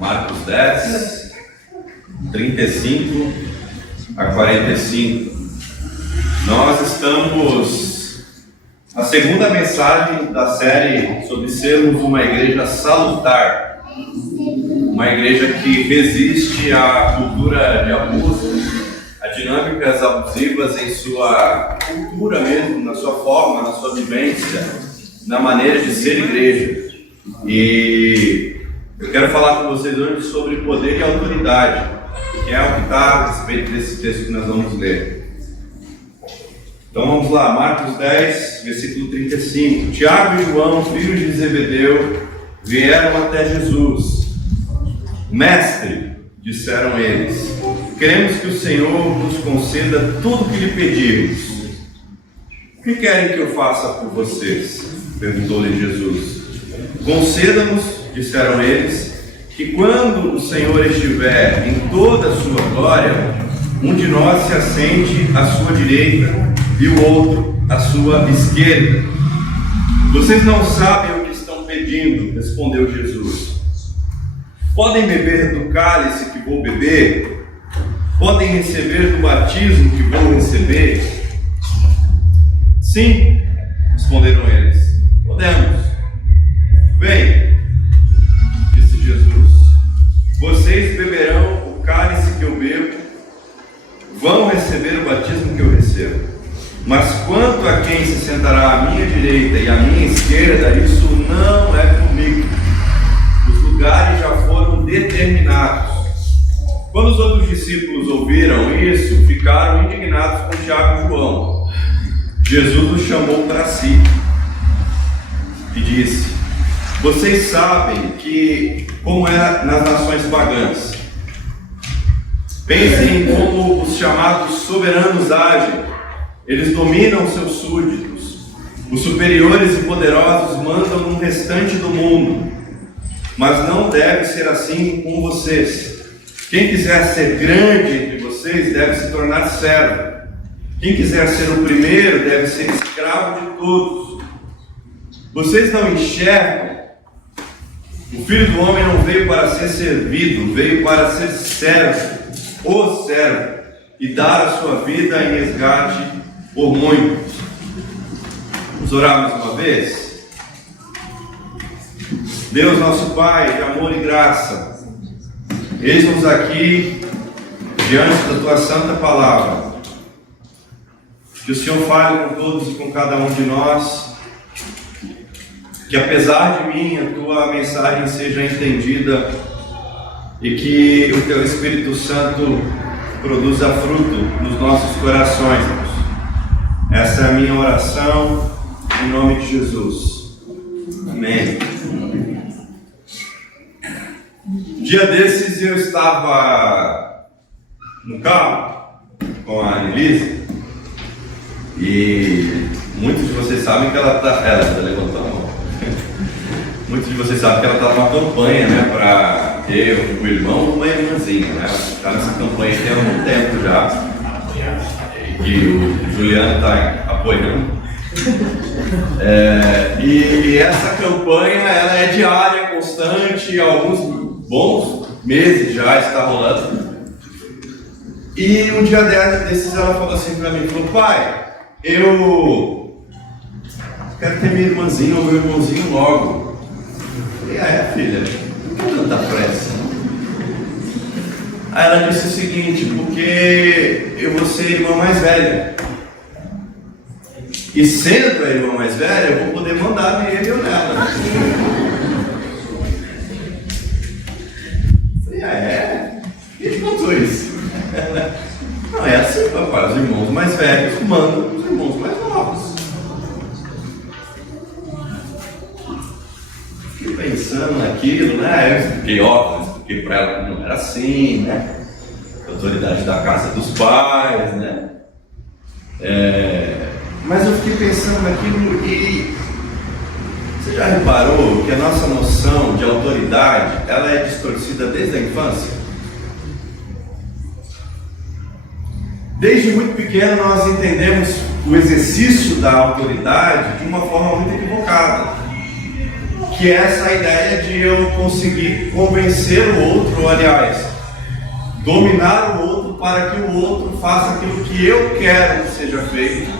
Marcos 10, 35 a 45. Nós estamos na segunda mensagem da série sobre sermos uma igreja salutar, uma igreja que resiste à cultura de abuso, a dinâmicas abusivas em sua cultura mesmo, na sua forma, na sua vivência, na maneira de ser igreja. E eu quero falar com vocês hoje sobre poder e autoridade, que é o que está a respeito desse texto que nós vamos ler. Então vamos lá, Marcos 10, versículo 35. Tiago e João, filhos de Zebedeu, vieram até Jesus. Mestre, disseram eles, queremos que o Senhor nos conceda tudo o que lhe pedirmos. O que querem que eu faça por vocês? Perguntou-lhe Jesus. Conceda-nos, disseram eles, que quando o Senhor estiver em toda a sua glória, um de nós se assente à sua direita e o outro à sua esquerda. Vocês não sabem o que estão pedindo, respondeu Jesus. Podem beber do cálice que vou beber? Podem receber do batismo que vou receber? Sim, responderam eles. Podemos. Bem, disse Jesus, vocês beberão o cálice que eu bebo, vão receber o batismo que eu recebo. Mas quanto a quem se sentará à minha direita e à minha esquerda, isso não é comigo. Os lugares já foram determinados. Quando os outros discípulos ouviram isso, ficaram indignados com Tiago e João. Jesus os chamou para si e disse, vocês sabem que como era nas nações pagãs. Pensem como os chamados soberanos agem. Eles dominam seus súditos. Os superiores e poderosos mandam no restante do mundo. Mas não deve ser assim com vocês. Quem quiser ser grande entre vocês deve se tornar servo. Quem quiser ser o primeiro deve ser escravo de todos. Vocês não enxergam? O Filho do Homem não veio para ser servido, veio para ser servo, o servo, e dar a sua vida em resgate por muitos. Vamos orar mais uma vez? Deus nosso Pai, de amor e graça, eis-nos aqui diante da Tua santa palavra. Que o Senhor fale com todos e com cada um de nós, que apesar de mim a Tua mensagem seja entendida e que o Teu Espírito Santo produza fruto nos nossos corações. Essa é a minha oração, em nome de Jesus. Amém. Dia desses eu estava no carro com a Annelise e muitos de vocês sabem que ela está levantando a mão. Muitos de vocês sabem que ela está numa campanha, né, para ter um irmão ou uma irmãzinha, né? Ela está nessa campanha tem algum tempo já. E o Juliano está apoiando. E essa campanha ela é diária, constante, há alguns bons meses já está rolando. E um dia desses ela falou assim para mim, falou, pai, eu quero ter minha irmãzinha ou meu irmãozinho logo. Eu falei, filha, por que tanta pressa? Aí ela disse o seguinte, porque eu vou ser a irmã mais velha. E sendo a irmã mais velha, eu vou poder mandar nele ou nela. Eu falei, quem te contou isso? Não, é assim, papai, os irmãos mais velhos mandam os irmãos mais novos. Fiquei pensando naquilo, né? Eu expliquei, expliquei para ela que não era assim, né? A autoridade da casa dos pais, né? Mas eu fiquei pensando naquilo e você já reparou que a nossa noção de autoridade ela é distorcida desde a infância? Desde muito pequeno nós entendemos o exercício da autoridade de uma forma muito equivocada. que é essa ideia de eu conseguir convencer o outro, aliás, dominar o outro para que o outro faça aquilo que eu quero que seja feito,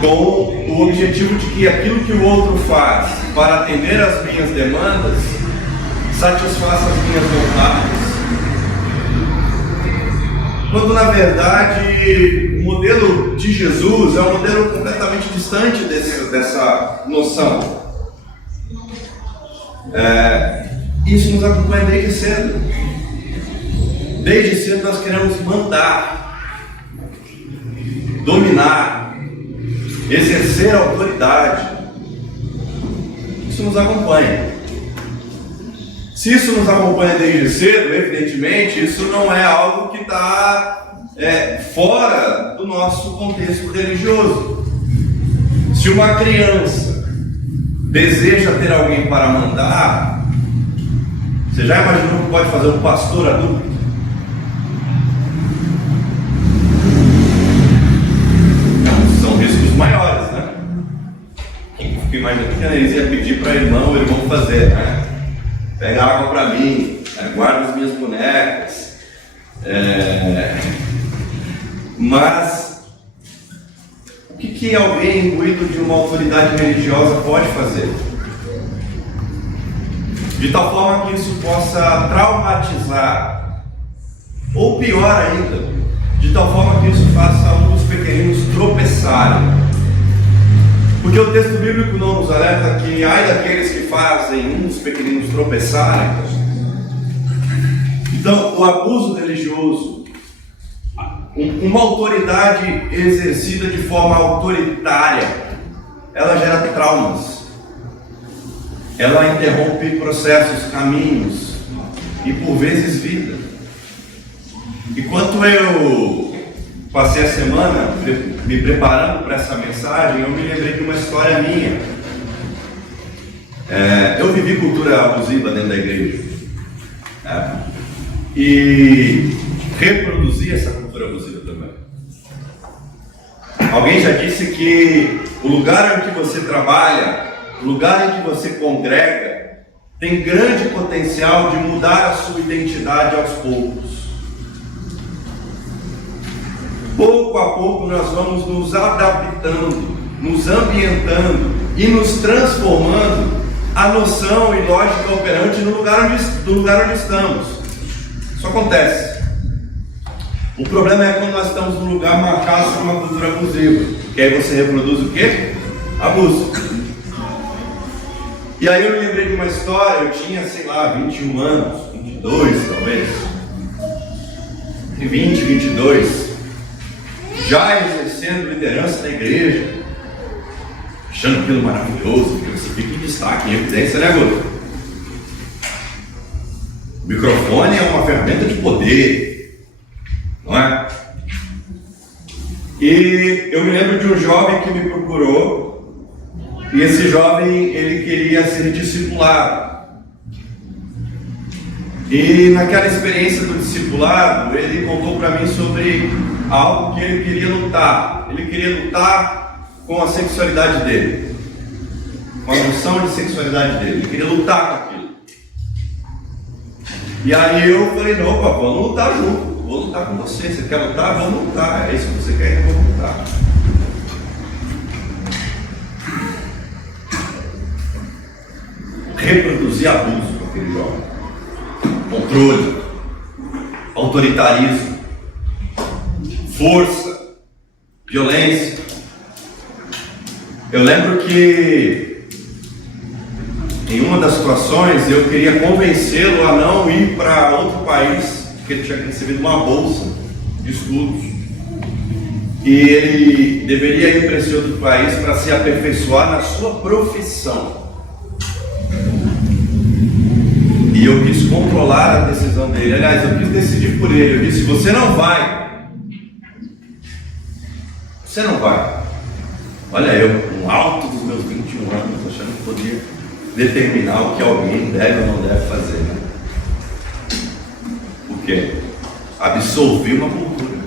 com o objetivo de que aquilo que o outro faz para atender às minhas demandas satisfaça as minhas vontades. Quando na verdade o modelo de Jesus é um modelo completamente distante dessa noção. Isso nos acompanha desde cedo. Desde cedo nós queremos mandar, dominar, exercer autoridade. Isso nos acompanha. Se isso nos acompanha desde cedo, evidentemente, isso não é algo que está fora do nosso contexto religioso. Se uma criança deseja ter alguém para mandar, você já imaginou o que pode fazer um pastor adulto? São riscos maiores, né? Fico imaginando que a Annelise ia pedir para o irmão fazer, né? Pega água para mim, guarda as minhas bonecas. Mas o que alguém imbuído de uma autoridade religiosa pode fazer? De tal forma que isso possa traumatizar, ou pior ainda, de tal forma que isso faça um dos pequeninos tropeçarem. Porque o texto bíblico não nos alerta que ai daqueles que fazem um dos pequeninos tropeçarem. Então, o abuso religioso, uma autoridade exercida de forma autoritária, ela gera traumas. Ela interrompe processos, caminhos e por vezes vida. Enquanto eu passei a semana me preparando para essa mensagem, eu me lembrei de uma história minha. Eu vivi cultura abusiva dentro da igreja, e reproduzi essa cultura abusiva também. Alguém já disse que o lugar em que você trabalha, o lugar em que você congrega, tem grande potencial de mudar a sua identidade aos poucos. Pouco a pouco nós vamos nos adaptando, nos ambientando e nos transformando a noção e lógica operante do lugar onde estamos. Isso acontece. O problema é quando nós estamos num lugar marcado por uma cultura abusiva, que aí você reproduz o quê? Abuso. E aí eu me lembrei de uma história, eu tinha, 21 anos, 22 talvez, entre 20 e 22, já exercendo liderança na igreja, achando aquilo maravilhoso, porque você fica em destaque, em evidência, né, Guto? O microfone é uma ferramenta de poder, não é? E eu me lembro de um jovem que me procurou, e esse jovem, ele queria ser discipulado. E naquela experiência do discipulado, ele contou para mim sobre algo que ele queria lutar. Ele queria lutar com a sexualidade dele, com a noção de sexualidade dele. Ele queria lutar com aquilo. E aí eu falei, não, papai, vamos lutar junto. Vou lutar com você. Você quer lutar? Vamos lutar. É isso que você quer? Vamos lutar. Reproduzir abuso com aquele jovem. Controle, autoritarismo, força, violência. Eu lembro que em uma das situações eu queria convencê-lo a não ir para outro país, porque ele tinha recebido uma bolsa de estudos e ele deveria ir para esse outro país para se aperfeiçoar na sua profissão. E eu quis controlar a decisão dele. Aliás, eu quis decidir por ele. Eu disse, você não vai. Você não vai. Olha, eu, com alto dos meus 21 anos, achando que podia determinar o que alguém deve ou não deve fazer. Né? Por quê? Absolvi uma cultura.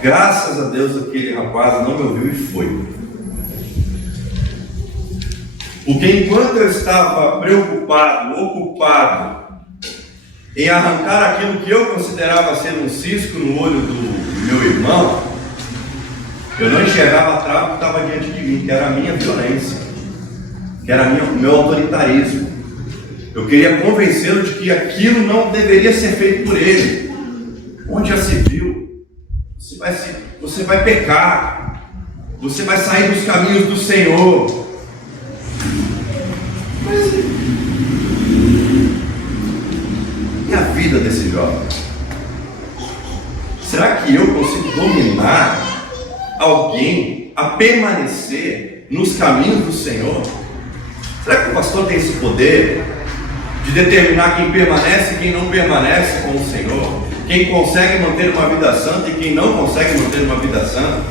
Graças a Deus aquele rapaz não me ouviu e foi. Porque enquanto eu estava preocupado, ocupado em arrancar aquilo que eu considerava ser um cisco no olho do meu irmão, eu não enxergava a trava que estava diante de mim, que era a minha violência, que era o meu autoritarismo. Eu queria convencê-lo de que aquilo não deveria ser feito por ele. Onde já se viu? Você vai pecar, você vai sair dos caminhos do Senhor. E a vida desse jovem? Será que eu consigo dominar alguém a permanecer nos caminhos do Senhor? Será que o pastor tem esse poder de determinar quem permanece e quem não permanece com o Senhor? Quem consegue manter uma vida santa e quem não consegue manter uma vida santa?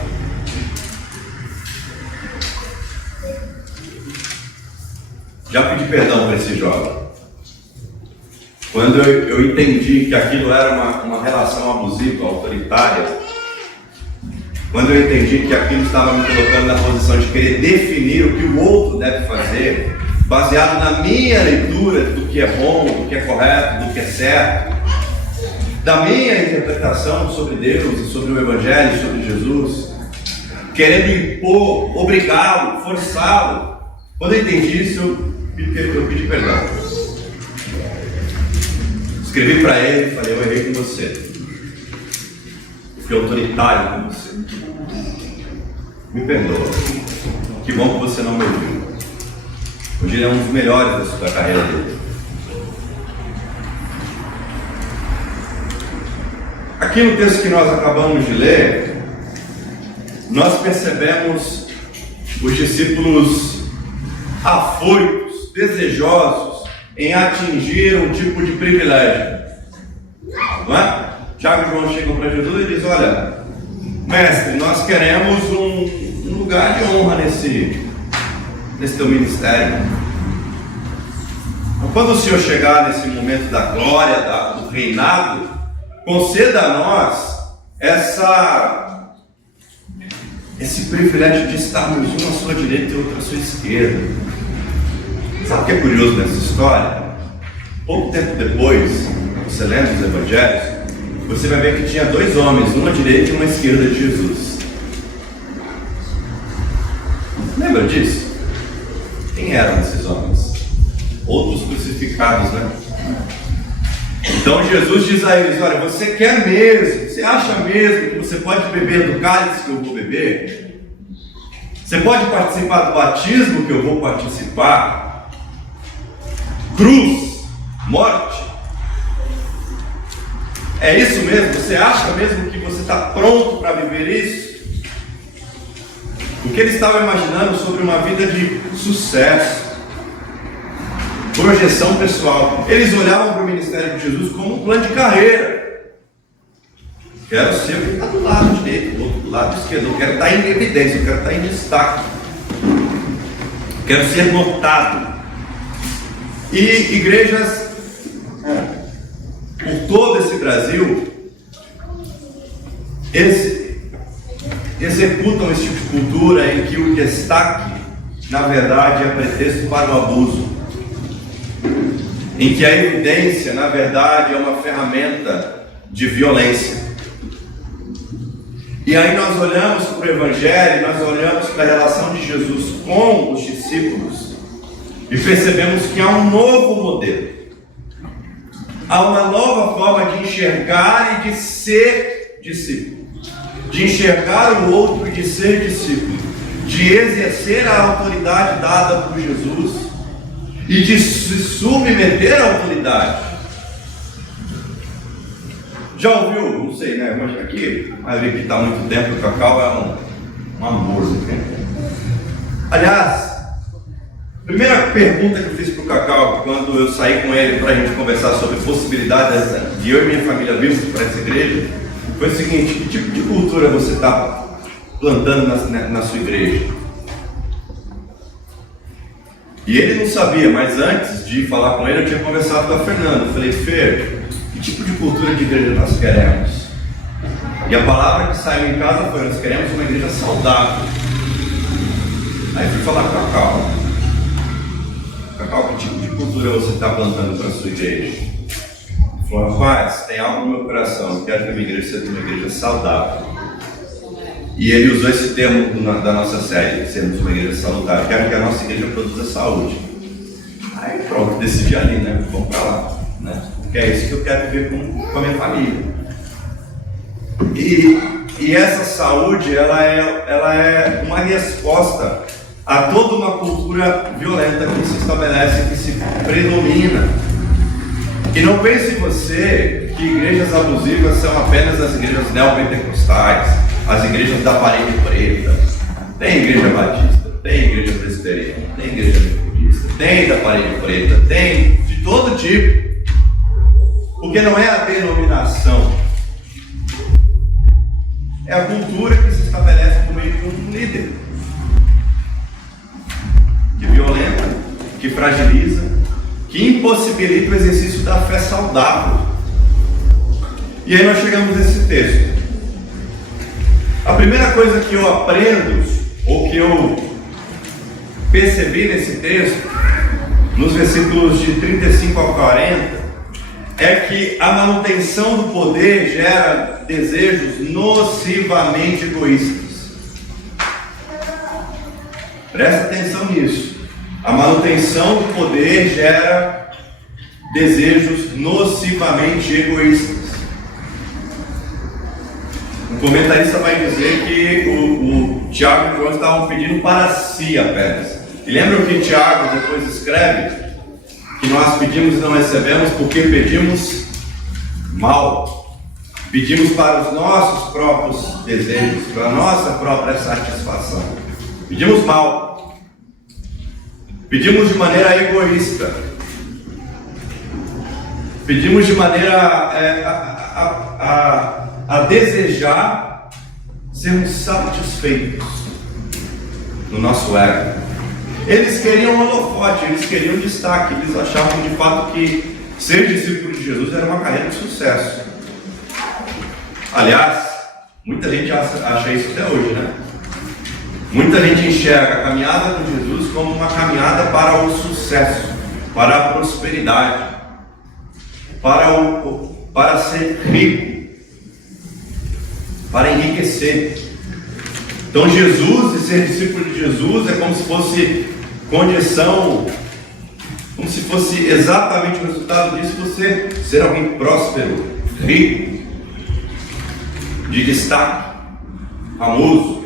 Já pedi perdão para esse jovem. Quando eu entendi que aquilo era uma relação abusiva, autoritária, quando eu entendi que aquilo estava me colocando na posição de querer definir o que o outro deve fazer, baseado na minha leitura do que é bom, do que é correto, do que é certo, da minha interpretação sobre Deus e sobre o Evangelho, sobre Jesus, querendo impor, obrigá-lo, forçá-lo. Quando eu entendi isso, eu pedi perdão. Escrevi para ele e falei: eu errei com você, fui autoritário com você, me perdoa. Que bom que você não me ouviu. Hoje ele é um dos melhores da carreira dele. Aqui no texto que nós acabamos de ler, nós percebemos os discípulos afoitos, desejosos em atingir um tipo de privilégio. Não é? Tiago e João chegam para Jesus e dizem: olha, mestre, nós queremos um lugar de honra nesse teu ministério. Então, quando o Senhor chegar nesse momento da glória, do reinado, conceda a nós esse privilégio de estarmos um à sua direita e outro à sua esquerda. Sabe o que é curioso nessa história? Pouco tempo depois, você lendo os evangelhos, você vai ver que tinha dois homens, uma à direita e uma à esquerda de Jesus. Lembra disso? Quem eram esses homens? Outros crucificados, né? Então Jesus diz a eles: olha, você quer mesmo, você acha mesmo que você pode beber do cálice que eu vou beber? Você pode participar do batismo que eu vou participar? Cruz, morte. É isso mesmo? Você acha mesmo que você está pronto para viver isso? O que ele estava imaginando sobre uma vida de sucesso, projeção pessoal. Eles olhavam para o ministério de Jesus como um plano de carreira. Quero ser o que está do lado direito, do outro do lado esquerdo. Eu quero estar em evidência, eu quero estar em destaque. Quero ser notado. E igrejas por todo esse Brasil executam esse tipo de cultura em que o destaque, na verdade, é pretexto para o abuso, em que a evidência, na verdade, é uma ferramenta de violência. E aí nós olhamos para o Evangelho, nós olhamos para a relação de Jesus com os discípulos e percebemos que há um novo modelo, há uma nova forma de enxergar e de ser discípulo, de enxergar o outro e de ser discípulo, de exercer a autoridade dada por Jesus e de se submeter à autoridade. Já ouviu? Não sei, né? Mas aqui, a maioria que está há muito tempo, o Cacau é uma música. Aliás, a primeira pergunta que eu fiz para o Cacau, quando eu saí com ele para a gente conversar sobre possibilidades de eu e minha família virmos para essa igreja, foi o seguinte: que tipo de cultura você está plantando na sua igreja? E ele não sabia, mas antes de falar com ele, eu tinha conversado com a Fernanda. Eu falei: Fer, que tipo de cultura de igreja nós queremos? E a palavra que saiu em casa foi: nós queremos uma igreja saudável. Aí fui falar com a Cacau. qual tipo de cultura você está plantando para a sua igreja? Ele falou, rapaz, tem algo no meu coração, eu quero que a minha igreja seja uma igreja saudável. E ele usou esse termo da nossa série, sermos uma igreja saudável. Eu quero que a nossa igreja produza saúde. Aí pronto, decidi ali, né? Vamos para lá, né? Porque é isso que eu quero ver com a minha família. E essa saúde, ela é uma resposta a toda uma cultura violenta que se estabelece, que se predomina. E não pense você que igrejas abusivas são apenas as igrejas neopentecostais, as igrejas da parede preta. Tem igreja batista, tem igreja presbiteriana, tem igreja metodista, tem da parede preta, tem de todo tipo. Porque não é a denominação, é a cultura que se estabelece no meio de um líder, que violenta, que fragiliza, que impossibilita o exercício da fé saudável. E aí nós chegamos nesse texto. A primeira coisa que eu aprendo, ou que eu percebi nesse texto, nos versículos de 35 ao 40, é que a manutenção do poder gera desejos nocivamente egoístas. Presta atenção nisso. A manutenção do poder gera desejos nocivamente egoístas. O comentarista vai dizer que o Tiago e o João estavam pedindo para si apenas. E lembram que Tiago depois escreve que nós pedimos e não recebemos porque pedimos mal. Pedimos para os nossos próprios desejos, para a nossa própria satisfação. Pedimos mal. Pedimos de maneira egoísta. Pedimos de maneira a desejar sermos satisfeitos no nosso ego. Eles queriam holofote, eles queriam destaque, eles achavam de fato que ser discípulo de Jesus era uma carreira de sucesso. Aliás, muita gente acha isso até hoje, né? Muita gente enxerga a caminhada com Jesus como uma caminhada para o sucesso, para a prosperidade, para ser rico, para enriquecer. Então Jesus e ser discípulo de Jesus é como se fosse condição, como se fosse exatamente o resultado disso, você ser alguém próspero, rico, de destaque, famoso.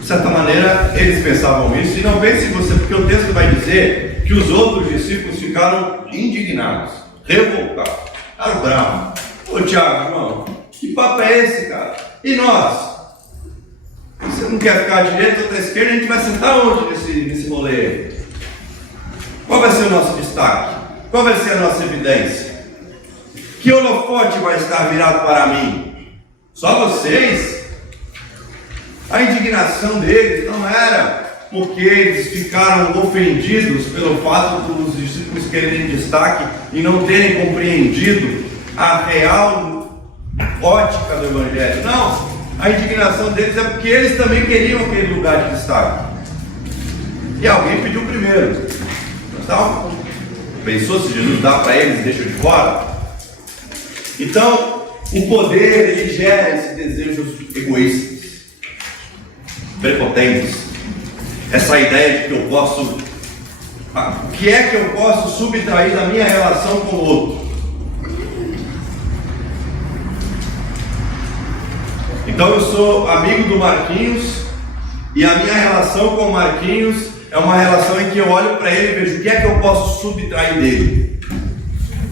De certa maneira, eles pensavam isso, e não pense você, porque o texto vai dizer que os outros discípulos ficaram indignados, revoltados, ficaram bravos. Ô Tiago, irmão, que papo é esse, cara? E nós? Você não quer ficar à direita ou à esquerda? A gente vai sentar onde nesse rolê? Qual vai ser o nosso destaque? Qual vai ser a nossa evidência? Que holofote vai estar virado para mim? Só vocês? A indignação deles não era porque eles ficaram ofendidos pelo fato dos discípulos quererem destaque e não terem compreendido a real ótica do Evangelho. Não, a indignação deles é porque eles também queriam aquele lugar de destaque. E alguém pediu primeiro. Então, pensou se Jesus dá para eles e deixa de fora? Então, o poder, ele gera esses desejos egoístas, prepotentes, essa ideia de que eu posso, o que é que eu posso subtrair da minha relação com o outro? Então eu sou amigo do Marquinhos e a minha relação com o Marquinhos é uma relação em que eu olho para ele e vejo o que é que eu posso subtrair dele,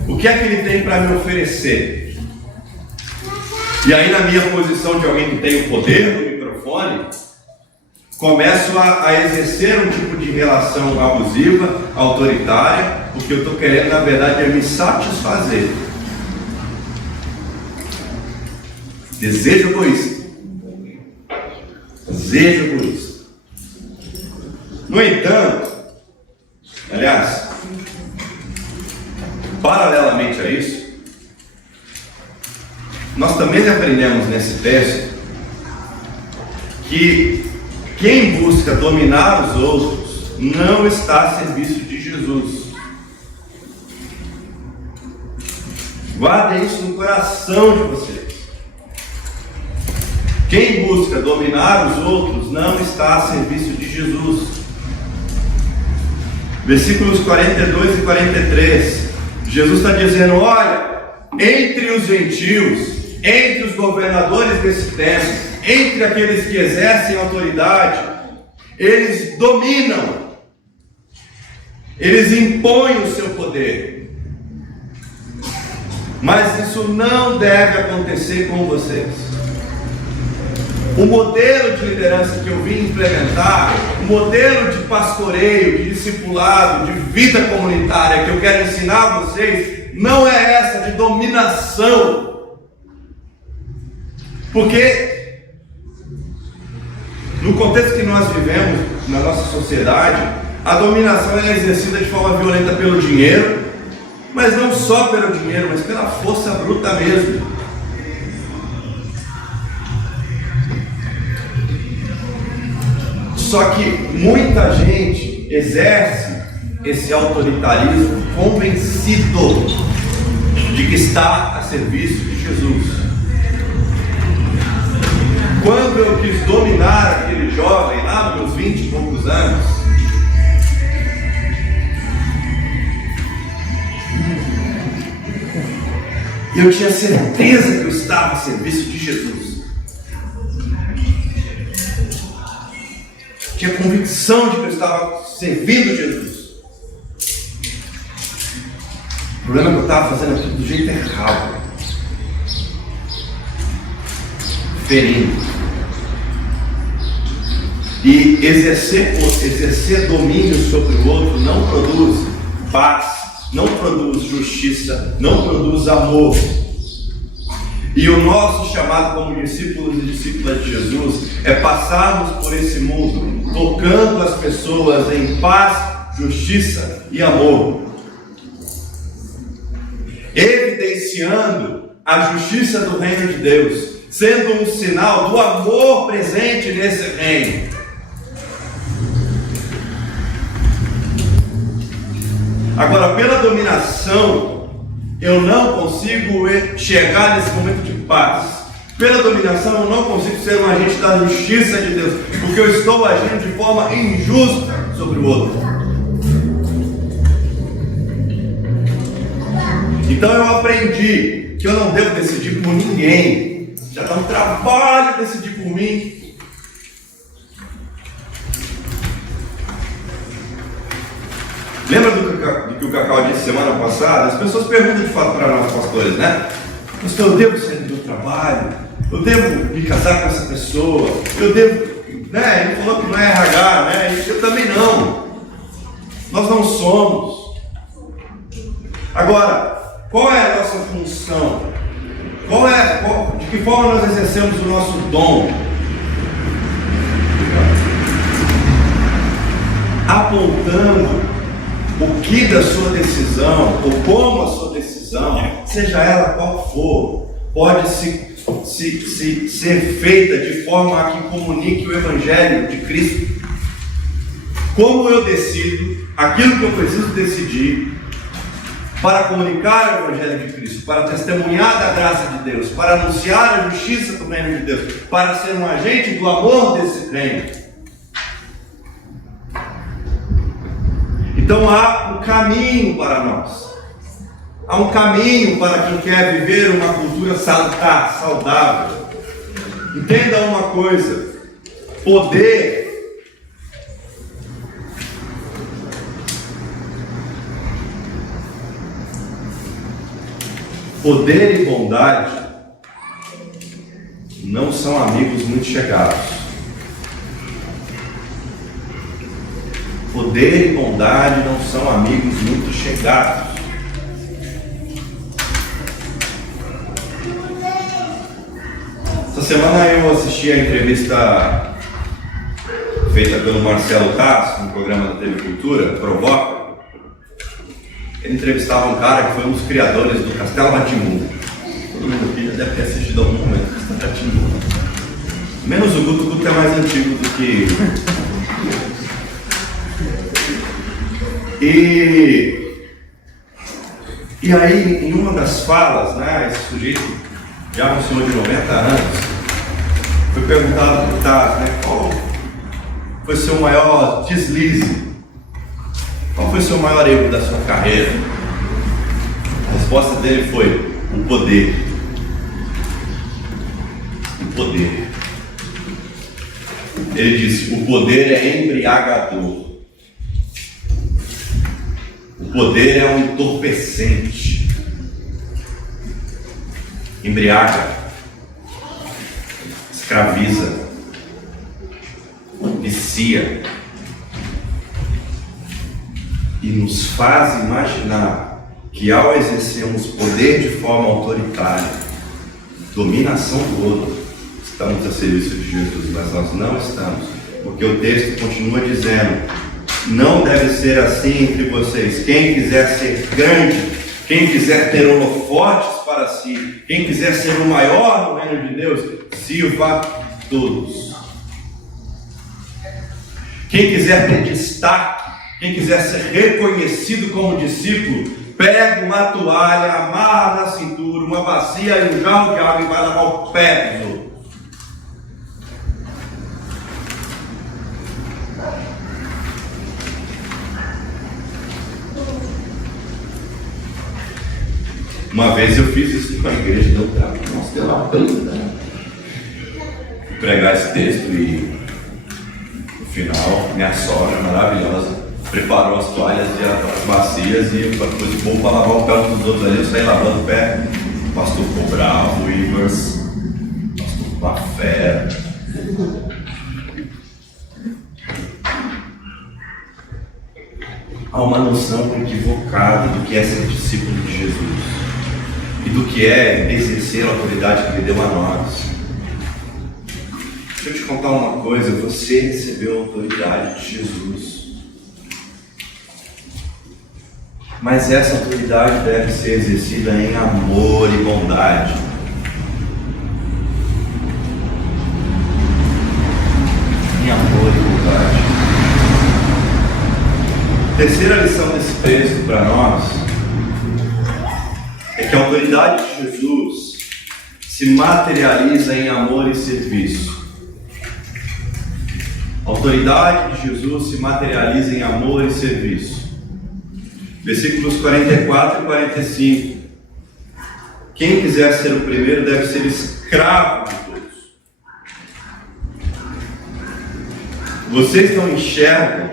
o que é que ele tem para me oferecer. E aí, na minha posição de alguém que tem o poder do microfone, começo a exercer um tipo de relação abusiva, autoritária, porque eu estou querendo, na verdade, é me satisfazer. Desejo egoísta. Desejo egoísta. No entanto, aliás, paralelamente a isso, nós também aprendemos nesse texto que Quem busca dominar os outros não está a serviço de Jesus. Guardem isso no coração de vocês. Quem busca dominar os outros não está a serviço de Jesus. Versículos 42 e 43. Jesus está dizendo: olha, entre os gentios, entre os governadores desse tempo, entre aqueles que exercem autoridade, eles dominam, eles impõem o seu poder. Mas isso não deve acontecer com vocês. O modelo de liderança que eu vim implementar, o modelo de pastoreio, de discipulado, de vida comunitária que eu quero ensinar a vocês, não é essa de dominação. Porque no contexto que nós vivemos, na nossa sociedade, a dominação é exercida de forma violenta pelo dinheiro, mas não só pelo dinheiro, mas pela força bruta mesmo. Só que muita gente exerce esse autoritarismo convencido de que está a serviço de Jesus. Quando eu quis dominar aquele jovem lá nos meus 20 e poucos anos, eu tinha certeza que eu estava a serviço de Jesus. Tinha convicção de que eu estava servindo Jesus. O problema é que eu estava fazendo aquilo do jeito errado, ferindo. E exercer domínio sobre o outro não produz paz, não produz justiça, não produz amor. E o nosso chamado como discípulos e discípulas de Jesus é passarmos por esse mundo tocando as pessoas em paz, justiça e amor, evidenciando a justiça do reino de Deus, sendo um sinal do amor presente nesse reino. Agora, pela dominação, eu não consigo chegar nesse momento de paz. Pela dominação, eu não consigo ser um agente da justiça de Deus, porque eu estou agindo de forma injusta sobre o outro. Então eu aprendi que eu não devo decidir por ninguém. Já dá um trabalho decidir por mim. Lembra do que o Cacau disse semana passada? As pessoas perguntam de fato para nós pastores, né? Pastor, eu devo sair do meu trabalho? Eu devo me casar com essa pessoa? Eu devo... né? Ele falou que não é RH, né? Eu também não. Nós não somos. Agora, qual é a nossa função? De que forma nós exercemos o nosso dom? Apontando o que da sua decisão, ou como a sua decisão, seja ela qual for, pode ser feita de forma a que comunique o Evangelho de Cristo. Como eu decido aquilo que eu preciso decidir para comunicar o Evangelho de Cristo, para testemunhar da graça de Deus, para anunciar a justiça do reino de Deus, para ser um agente do amor desse reino. Então há um caminho para nós. Há um caminho para quem quer viver uma cultura salutar, saudável. Entenda uma coisa: poder e bondade não são amigos muito chegados. Poder e bondade não são amigos muito chegados. Essa semana eu assisti a entrevista feita pelo Marcelo Tasso, no programa da TV Cultura, Provoca. Ele entrevistava um cara que foi um dos criadores do Castelo Rá-Tim-Bum. Todo mundo aqui já deve ter assistido algum momento do Castelo Rá-Tim-Bum. Menos o Guto é mais antigo do que... E aí, em uma das falas, né, esse sujeito, já um senhor de 90 anos, foi perguntado por Taz, né, qual foi seu maior deslize? Qual foi seu maior erro da sua carreira? A resposta dele foi: o poder. O poder. Ele disse: o poder é embriagador. O poder é um entorpecente. Embriaga, escraviza, vicia e nos faz imaginar que ao exercermos poder de forma autoritária, dominação do outro, estamos a serviço de Jesus, mas nós não estamos, porque o texto continua dizendo: não deve ser assim entre vocês. Quem quiser ser grande, quem quiser ter holofotes para si, quem quiser ser o maior no reino de Deus, sirva todos. Quem quiser ter destaque, quem quiser ser reconhecido como discípulo, pega uma toalha, amarra na cintura, uma bacia e um jarro de água e vai lavar o pé dos outros. Uma vez eu fiz isso com a igreja, deu trabalho. Nossa, deu uma banda. Pregar esse texto e no final, minha sogra maravilhosa preparou as toalhas e as bacias e depois o povo para lavar o pé dos outros ali. Eu saí lavando o pé. O pastor ficou bravo, o Ivers, o pastor ficou uma fera. Há uma noção equivocada do que é ser discípulo de Jesus e do que é exercer a autoridade que Ele deu a nós. Deixa eu te contar uma coisa: você recebeu a autoridade de Jesus, mas essa autoridade deve ser exercida em amor e bondade. Em amor e bondade. Terceira lição desse texto para nós é que a autoridade de Jesus se materializa em amor e serviço. A autoridade de Jesus se materializa em amor e serviço. Versículos 44 e 45. Quem quiser ser o primeiro deve ser escravo de todos. Vocês não enxergam?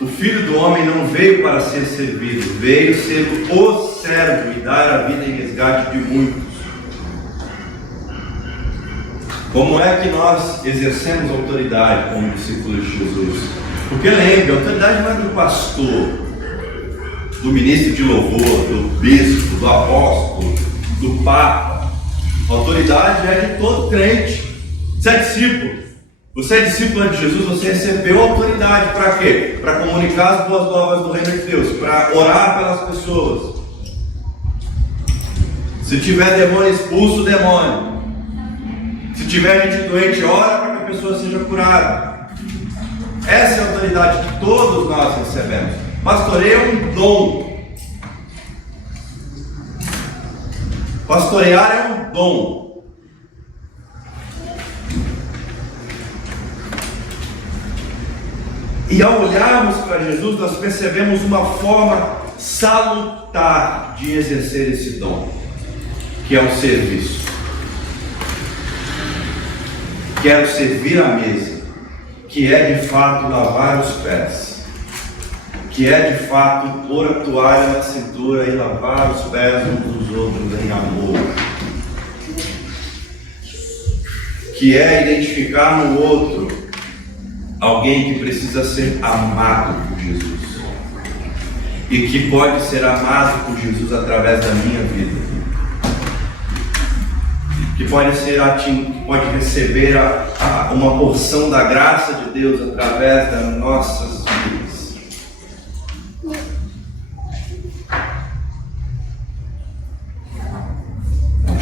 O Filho do Homem não veio para ser servido, veio ser o servo e dar a vida em resgate de muitos. Como é que nós exercemos autoridade como discípulos de Jesus? Porque lembre, a autoridade não é do pastor, do ministro de louvor, do bispo, do apóstolo, do papa. A autoridade é de todo crente. Você é discípulo. Você é discípulo de Jesus, você recebeu autoridade para quê? Para comunicar as boas novas do reino de Deus, para orar pelas pessoas. Se tiver demônio, expulsa o demônio. Se tiver gente doente, ora para que a pessoa seja curada. Essa é a autoridade que todos nós recebemos. Pastoreio é um dom. Pastorear é um dom. E ao olharmos para Jesus, nós percebemos uma forma salutar de exercer esse dom, que é o serviço. Quero servir à mesa, que é de fato lavar os pés, que é de fato pôr a toalha na cintura e lavar os pés uns dos outros em amor, que é identificar no outro alguém que precisa ser amado por Jesus e que pode ser amado por Jesus através da minha vida, que pode receber uma porção da graça de Deus através das nossas vidas.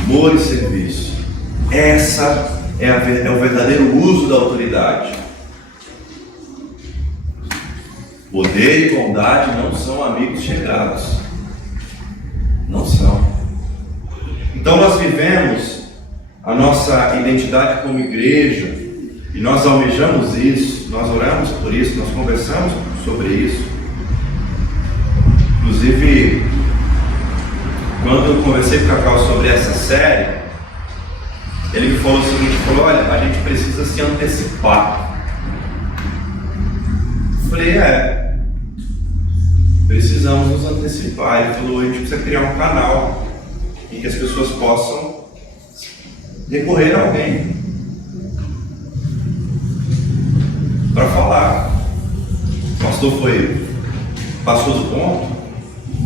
Amor e serviço. Essa é o verdadeiro uso da autoridade. Poder e bondade não são amigos chegados. Não são. Então nós vivemos a nossa identidade como igreja e nós almejamos isso, nós oramos por isso, nós conversamos sobre isso. Inclusive, quando eu conversei com o Cacau sobre essa série, ele me falou o seguinte, olha, a gente precisa se antecipar. Eu falei, precisamos nos antecipar. Ele falou, a gente precisa criar um canal em que as pessoas possam recorrer a alguém para falar. O pastor passou do ponto,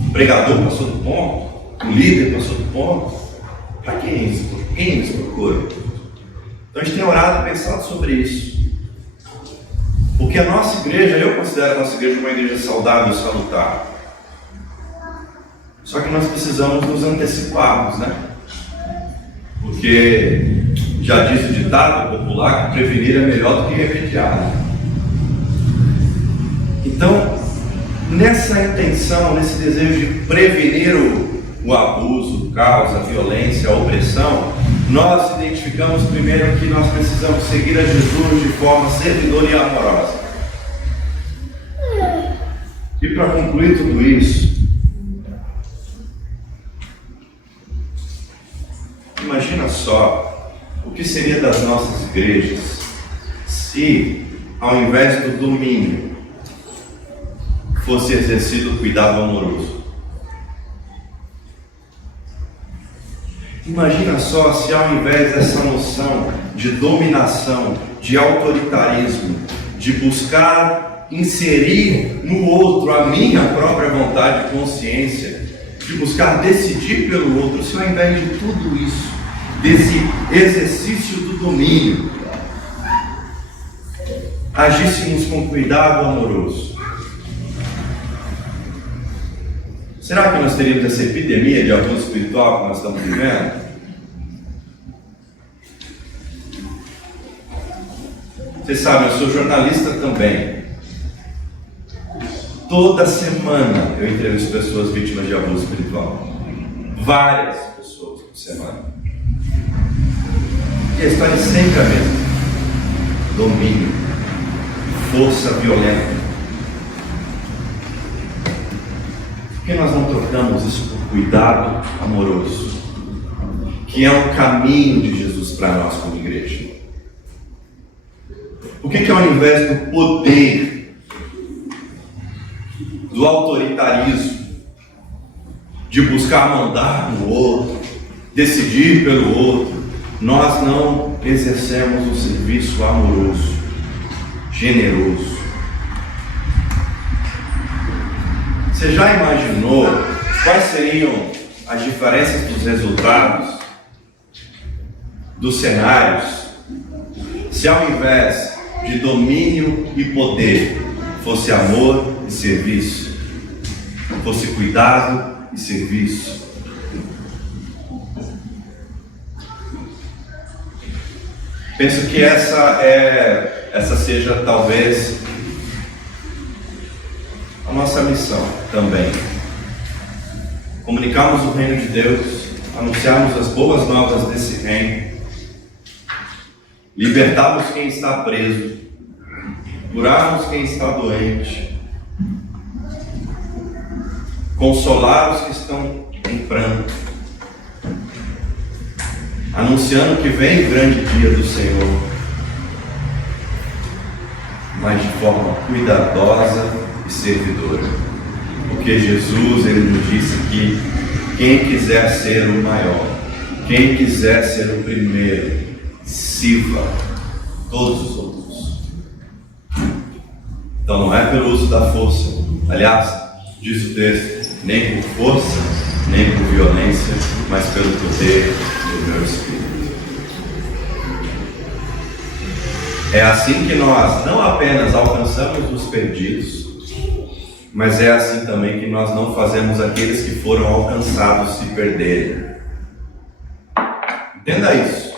o pregador passou do ponto, o líder passou do ponto. Para quem eles procuram? Então a gente tem orado e pensado sobre isso. Porque a nossa igreja, eu considero a nossa igreja uma igreja saudável e salutar. Só que nós precisamos nos anteciparmos, né? Porque já diz o ditado popular que prevenir é melhor do que remediar. Então, nessa intenção, nesse desejo de prevenir o abuso, o caos, a violência, a opressão, nós identificamos primeiro que nós precisamos seguir a Jesus de forma servidora e amorosa. E para concluir tudo isso, imagina só o que seria das nossas igrejas se, ao invés do domínio, fosse exercido o cuidado amoroso. Imagina só se, ao invés dessa noção de dominação, de autoritarismo, de buscar inserir no outro a minha própria vontade e consciência, de buscar decidir pelo outro, se ao invés de tudo isso, desse exercício do domínio, agíssemos com cuidado amoroso, será que nós teríamos essa epidemia de abuso espiritual que nós estamos vivendo? Vocês sabem, eu sou jornalista também. Toda semana eu entrevisto pessoas vítimas de abuso espiritual. Várias pessoas por semana. E a história é sempre a mesma. Domínio, força violenta. Por que nós não trocamos isso por cuidado amoroso? Que é o caminho de Jesus para nós como igreja. Por que ao invés do poder, do autoritarismo, de buscar mandar no outro, decidir pelo outro, nós não exercemos um serviço amoroso, generoso? Você já imaginou quais seriam as diferenças dos resultados, dos cenários, se ao invés de domínio e poder fosse amor e serviço, fosse cuidado e serviço? Penso que essa seja talvez a nossa missão também. Comunicarmos o reino de Deus, anunciarmos as boas novas desse reino, libertarmos quem está preso, curarmos quem está doente, consolar os que estão em pranto, anunciando que vem o grande dia do Senhor, mas de forma cuidadosa e servidora, porque Jesus, Ele nos disse que quem quiser ser o maior, quem quiser ser o primeiro, sirva todos os outros. Então não é pelo uso da força, aliás, diz o texto, nem por força, nem por violência, mas pelo poder do meu Espírito. É assim que nós não apenas alcançamos os perdidos, mas é assim também que nós não fazemos aqueles que foram alcançados se perderem. Entenda isso.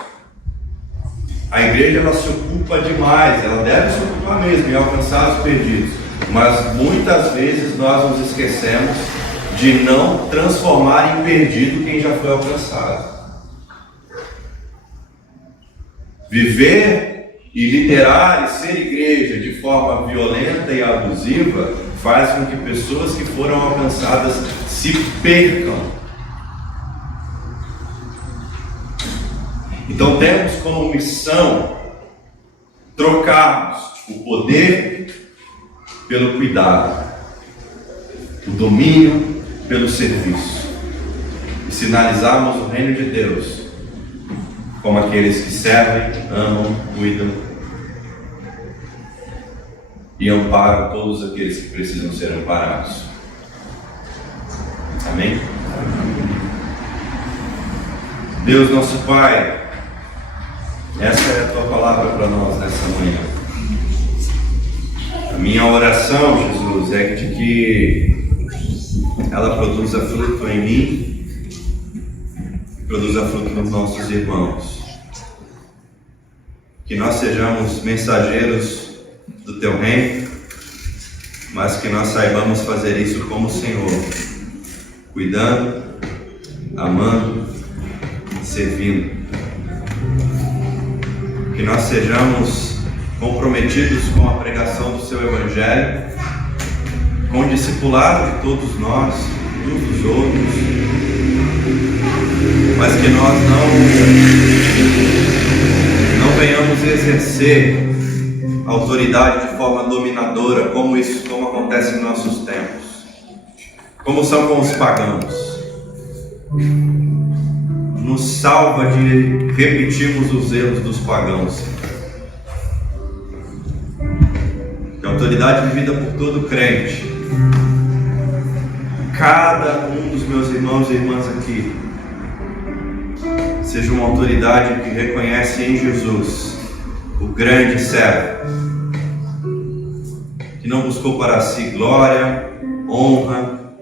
A igreja ela se ocupa demais, ela deve se ocupar mesmo em alcançar os perdidos, mas muitas vezes nós nos esquecemos de não transformar em perdido quem já foi alcançado. Viver e liderar e ser igreja de forma violenta e abusiva faz com que pessoas que foram alcançadas se percam. Então temos como missão trocarmos o poder pelo cuidado, o domínio pelo serviço e sinalizarmos o reino de Deus como aqueles que servem, amam, cuidam e amparam todos aqueles que precisam ser amparados. Amém? Deus nosso Pai, essa é a Tua palavra para nós nessa manhã. A minha oração, Jesus, é de que ela produza fruto em mim, produza fruto nos nossos irmãos. Que nós sejamos mensageiros do Teu reino, mas que nós saibamos fazer isso como o Senhor, cuidando, amando, servindo. Que nós sejamos comprometidos com a pregação do Seu Evangelho, com o discipulado de todos nós, uns dos outros, mas que nós não venhamos exercer autoridade de forma dominadora, como acontece em nossos tempos, como são com os pagãos. Nos salva de repetirmos os erros dos pagãos. Que a autoridade vivida por todo crente, cada um dos meus irmãos e irmãs aqui, seja uma autoridade que reconhece em Jesus o grande servo, que não buscou para si glória, honra,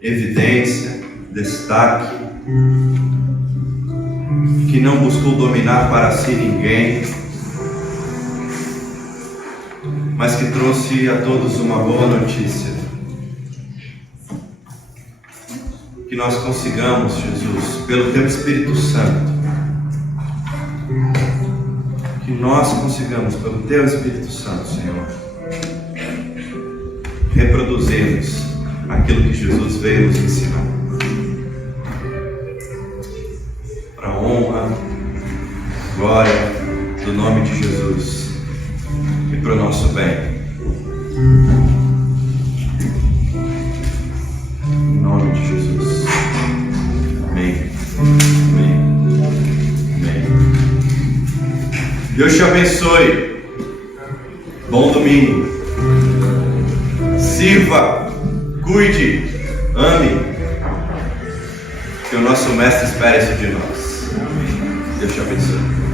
evidência, destaque, que não buscou dominar para si ninguém, mas que trouxe a todos uma boa notícia. Que nós consigamos, Jesus, pelo Teu Espírito Santo, que nós consigamos, pelo Teu Espírito Santo, Senhor, reproduzirmos aquilo que Jesus veio nos ensinar, para a honra, glória do nome de Jesus e para o nosso bem. Em nome de Jesus. Amém. Amém. Amém. Deus te abençoe. Bom domingo. Sirva, cuide, ame. Que o nosso Mestre espere isso de nós. Deus te abençoe.